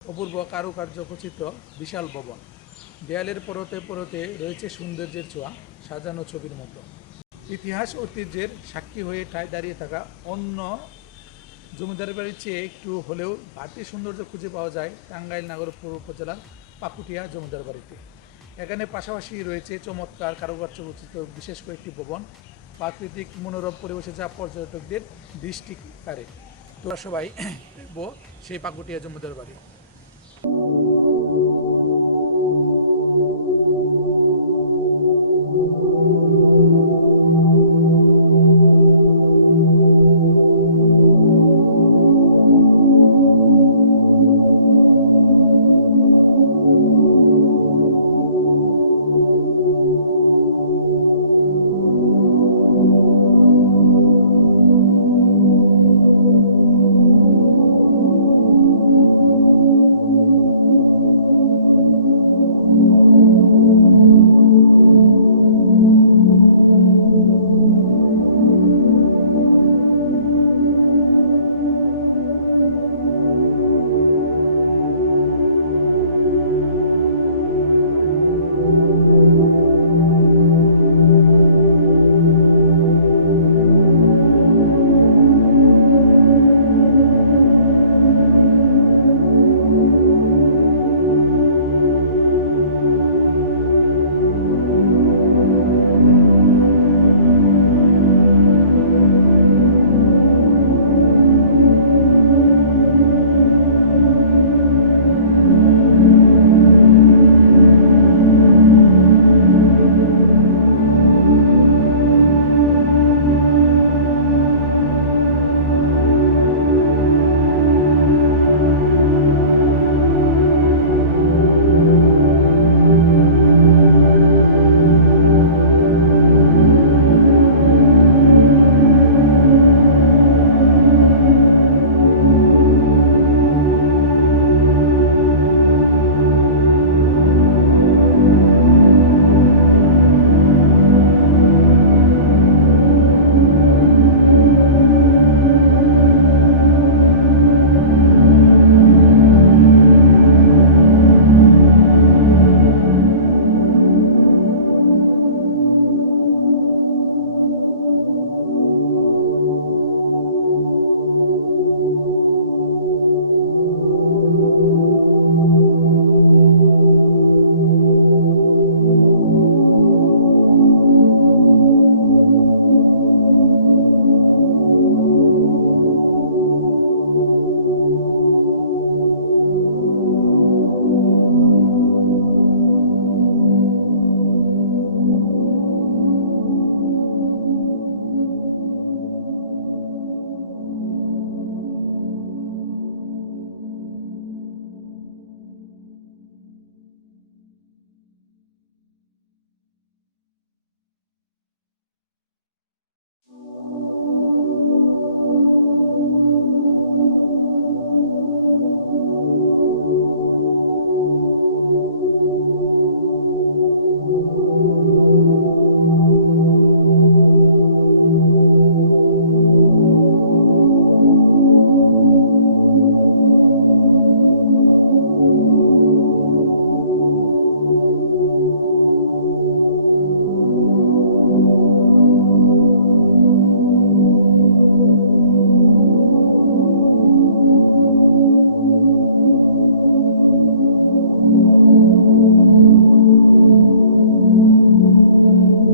অপূর্ব কারুকার্য খচিত বিশাল ভবন। দেয়ালের পরতে পরতে রয়েছে সৌন্দর্যের ছোঁয়া, সাজানো ছবির মতো। ইতিহাস ঐতিহ্যের সাক্ষী হয়ে ঠায় দাঁড়িয়ে থাকা অন্য জমিদার বাড়ির চেয়ে একটু হলেও বাড়তি সৌন্দর্য খুঁজে পাওয়া যায় টাঙ্গাইল নাগরপুর উপজেলার পাকুটিয়া জমিদার বাড়িতে। এখানে পাশাপাশি রয়েছে চমৎকার কারুকার্য খচিত বিশেষ কয়েকটি ভবন। প্রাকৃতিক মনোরম পরিবেশে যা পর্যটকদের দৃষ্টি কাড়ে তোরা সবাই সেই পাকুটিয়া জমিদার বাড়ি। Thank you. Thank you.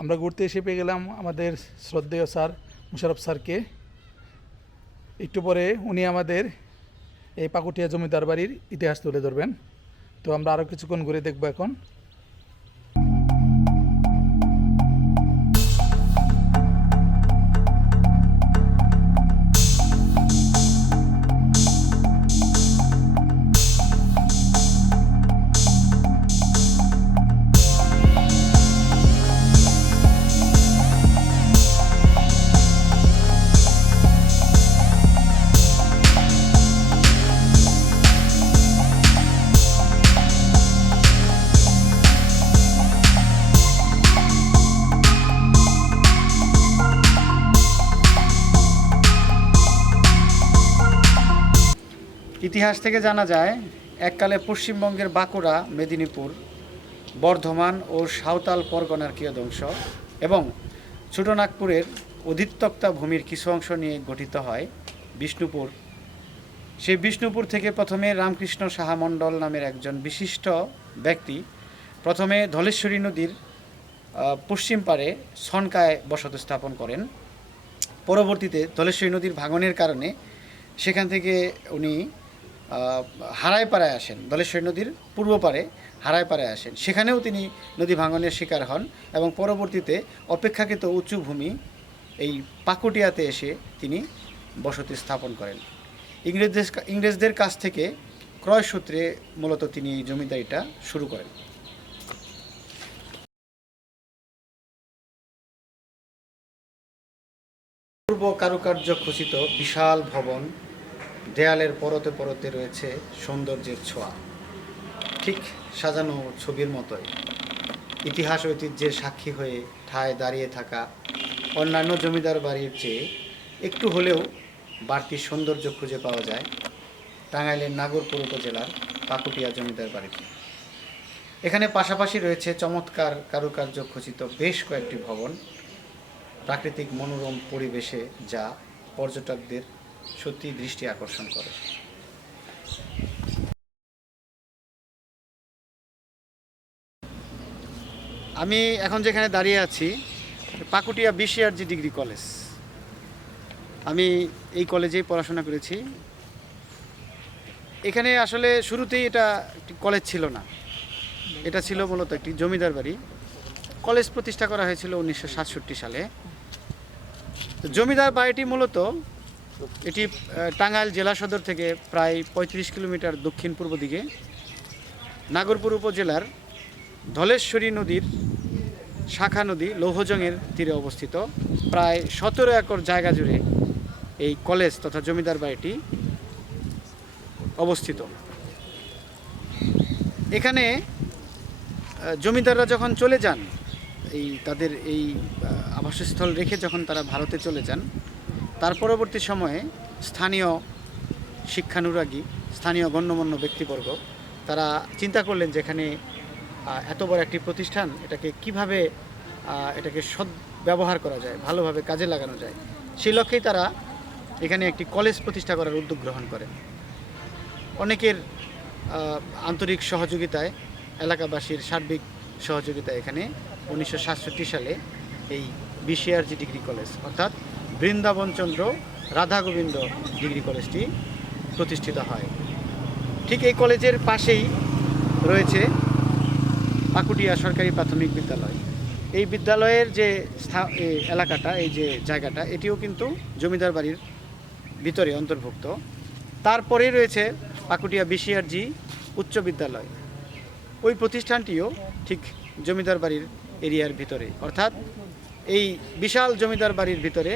আমরা ঘুরতে এসে পেয়ে গেলাম আমাদের শ্রদ্ধেয় স্যার মুশারফ স্যারকে। একটু পরে উনি আমাদের এই পাকুটিয়া জমিদার বাড়ির ইতিহাস তুলে ধরবেন। তো আমরা আরও কিছুক্ষণ ঘুরে দেখব এখন। ইতিহাস থেকে জানা যায়, এককালে পশ্চিমবঙ্গের বাঁকুড়া, মেদিনীপুর, বর্ধমান ও সাঁওতাল পরগনার কিয়দংশ এবং ছোটনাগপুরের অধিত্যক্তা ভূমির কিছু অংশ নিয়ে গঠিত হয় বিষ্ণুপুর। সেই বিষ্ণুপুর থেকে প্রথমে রামকৃষ্ণ সাহা মণ্ডল নামের একজন বিশিষ্ট ব্যক্তি প্রথমে ধলেশ্বরী নদীর পশ্চিম পারে সনকায় বসতি স্থাপন করেন। পরবর্তীতে ধলেশ্বরী নদীর ভাঙনের কারণে সেখান থেকে উনি আহ, হারাইপাড়ায় আসেন ধলেশ্বরী নদীর পূর্ব পারে হারাইপাড়ায় আসেন। সেখানেও তিনি নদী ভাঙনের শিকার হন এবং পরবর্তীতে অপেক্ষাকৃত উঁচু ভূমি এই পাকুটিয়াতে এসে তিনি বসতি স্থাপন করেন। ইংরেজদের ইংরেজদের কাছ থেকে ক্রয়সূত্রে মূলত তিনি এই জমিদারিটা শুরু করেন। পূর্ব কারুকার্য খচিত বিশাল ভবন দেয়ালের পরতে পরতে রয়েছে সৌন্দর্যের ছোঁয়া। ঠিক সাজানো ছবির মতোই। ইতিহাস ঐতিহ্যের সাক্ষী হয়ে ঠায় দাঁড়িয়ে থাকা অন্যান্য জমিদার বাড়ির চেয়ে একটু হলেও বাড়তি সৌন্দর্য খুঁজে পাওয়া যায় টাঙ্গাইলের নাগরপুর উপজেলার পাকুটিয়া জমিদার বাড়িতে। এখানে পাশাপাশি রয়েছে চমৎকার কারুকার্য খচিত বেশ কয়েকটি ভবন। প্রাকৃতিক মনোরম পরিবেশে যা পর্যটকদের সত্যি দৃষ্টি আকর্ষণ করে। আমি এখন যেখানে দাঁড়িয়ে আছি, পাকুটিয়া বিসিআরজি ডিগ্রি কলেজ। আমি এই কলেজেই পড়াশোনা করেছি। এখানে আসলে শুরুতেই এটা একটি কলেজ ছিল না। এটা ছিল মূলত একটি জমিদার বাড়ি। কলেজ প্রতিষ্ঠা করা হয়েছিল উনিশশো সাতষট্টি সালে। জমিদার বাড়িটি মূলত এটি টাঙ্গাইল জেলা সদর থেকে প্রায় পঁয়ত্রিশ কিলোমিটার দক্ষিণ পূর্ব দিকে। নাগরপুর উপজেলার ধলেশ্বরী নদীর শাখা নদী লৌহজংয়ের তীরে অবস্থিত। প্রায় সতেরো একর জায়গা জুড়ে এই কলেজ তথা জমিদার বাড়িটি অবস্থিত। এখানে জমিদাররা যখন চলে যান, এই তাদের এই আবাসস্থল রেখে যখন তারা ভারতে চলে যান তার পরবর্তী সময়ে স্থানীয় শিক্ষানুরাগী, স্থানীয় গণ্যমান্য ব্যক্তিবর্গ, তারা চিন্তা করলেন যে এখানে এত বড় একটি প্রতিষ্ঠান, এটাকে কীভাবে এটাকে সদ, ব্যবহার করা যায়, ভালোভাবে কাজে লাগানো যায়। সেই লক্ষ্যেই তারা এখানে একটি কলেজ প্রতিষ্ঠা করার উদ্যোগ গ্রহণ করেন। অনেকের আন্তরিক সহযোগিতায়, এলাকাবাসীর সার্বিক সহযোগিতায় এখানে উনিশশো সাতষট্টি সালে এই বিসিআরজি ডিগ্রি কলেজ, অর্থাৎ বৃন্দাবনচন্দ্র রাধা গোবিন্দ ডিগ্রি কলেজটি প্রতিষ্ঠিত হয়। ঠিক এই কলেজের পাশেই রয়েছে পাকুটিয়া সরকারি প্রাথমিক বিদ্যালয়। এই বিদ্যালয়ের যে এলাকাটা, এই যে জায়গাটা, এটিও কিন্তু জমিদার বাড়ির ভিতরে অন্তর্ভুক্ত। তারপরেই রয়েছে পাকুটিয়া বিসিআরজি উচ্চ বিদ্যালয়। ওই প্রতিষ্ঠানটিও ঠিক জমিদার বাড়ির এরিয়ার ভিতরে। অর্থাৎ এই বিশাল জমিদার বাড়ির ভিতরে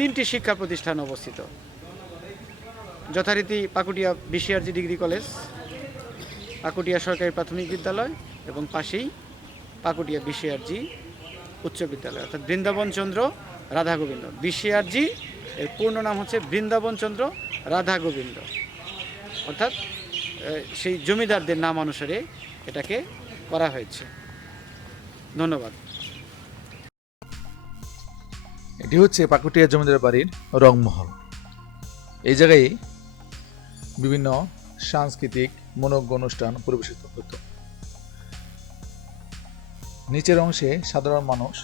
তিনটি শিক্ষা প্রতিষ্ঠান অবস্থিত। যথারীতি Pakutia BCRG degree college, Pakutia সরকারি প্রাথমিক বিদ্যালয় এবং পাশেই পাকুটিয়া বিসিআরজি উচ্চ বিদ্যালয়। অর্থাৎ বৃন্দাবন চন্দ্র, রাধা গোবিন্দ। বিসিআরজি এর পূর্ণ নাম হচ্ছে বৃন্দাবন চন্দ্র, রাধা গোবিন্দ। অর্থাৎ সেই জমিদারদের নাম অনুসারে এটাকে করা হয়েছে। ধন্যবাদ। এটি হচ্ছে পাকুটিয়া জমিদার বাড়ির রংমহল। এই জায়গায় বিভিন্ন সাংস্কৃতিক মনোজ্ঞ অনুষ্ঠান পরিবেশিত হতো। নিচের অংশে সাধারণ মানুষ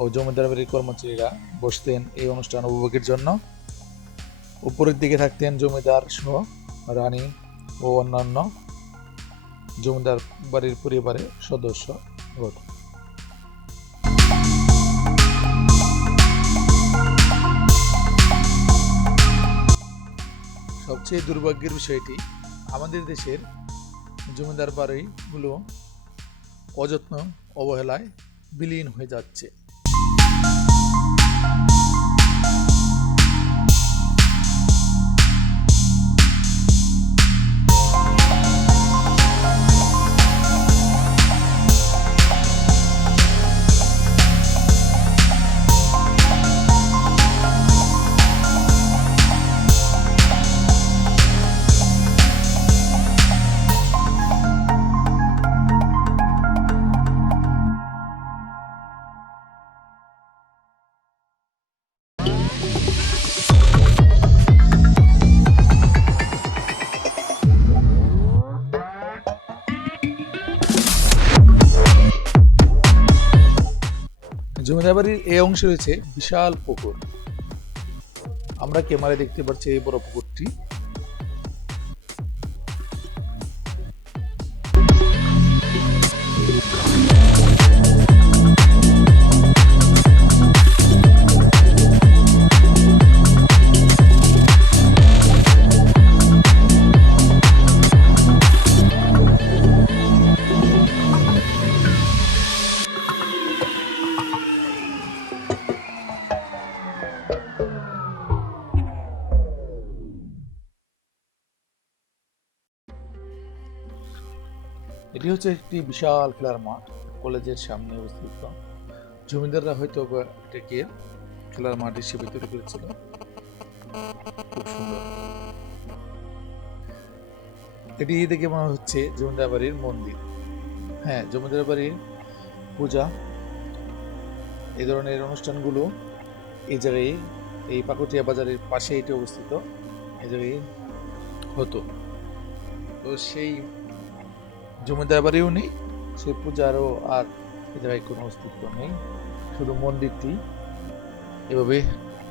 ও জমিদার বাড়ির কর্মচারীরা বসতেন এই অনুষ্ঠান উপভোগের জন্য। উপরের দিকে থাকতেন জমিদার সহ রানী ও অন্যান্য জমিদার বাড়ির পরিবারের সদস্য সবচেয়ে দুর্ভাগ্যের বিষয়টি আমাদের দেশের জমিদার বাড়িগুলো অযত্ন অবহেলায় বিলীন হয়ে যাচ্ছে। জমিদার বাড়ির এই অংশে রয়েছে বিশাল পুকুর। আমরা ক্যামেরায় দেখতে পাচ্ছি এই বড় পুকুরটি। এটি হচ্ছে একটি বিশাল খেলার মাঠ, কলেজের সামনে অবস্থিত। জমিদাররা হয়তো এটাকে খেলার মাঠ হিসেবে তৈরি করেছিল। এটি দেখে মনে হচ্ছে জমিদার বাড়ির মন্দির। হ্যাঁ জমিদার বাড়ির পূজা। এই ধরনের অনুষ্ঠানগুলো এই জায়গায়, এই পাকুটিয়া বাজারের পাশে এটি অবস্থিত। এই জায়গায় হতো। তো সেই জমিদার বাড়িও নেই সেই পূজারও আর এ জায়গায় কোনো অস্তিত্ব নেই, শুধু মন্দিরটি এভাবে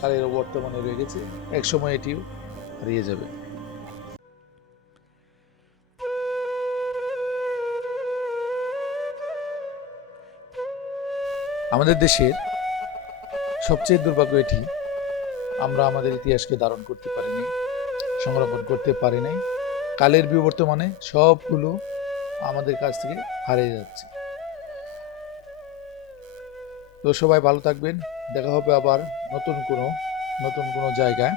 কালের বর্তমানে রয়ে গেছে এক সময় এটিও হারিয়ে যাবে। আমাদের দেশের সবচেয়ে দুর্ভাগ্য এটি, আমরা আমাদের ইতিহাসকে ধারণ করতে পারিনি, সংরক্ষণ করতে পারি নাই কালের বিবর্তমানে সবগুলো আমাদের কাছ থেকে হারিয়ে যাচ্ছে। তো সবাই ভালো থাকবেন। দেখা হবে আবার নতুন কোনো নতুন কোনো জায়গায়,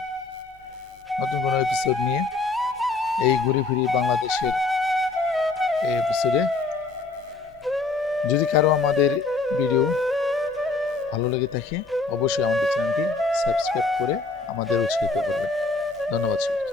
নতুন কোনো এপিসোড নিয়ে এই ঘুরে ফিরি বাংলাদেশের এই এপিসোডে যদি কারও আমাদের ভিডিও ভালো লেগে থাকে, অবশ্যই আমাদের চ্যানেলটি সাবস্ক্রাইব করে আমাদের উৎসাহিত করবেন। ধন্যবাদ সবাই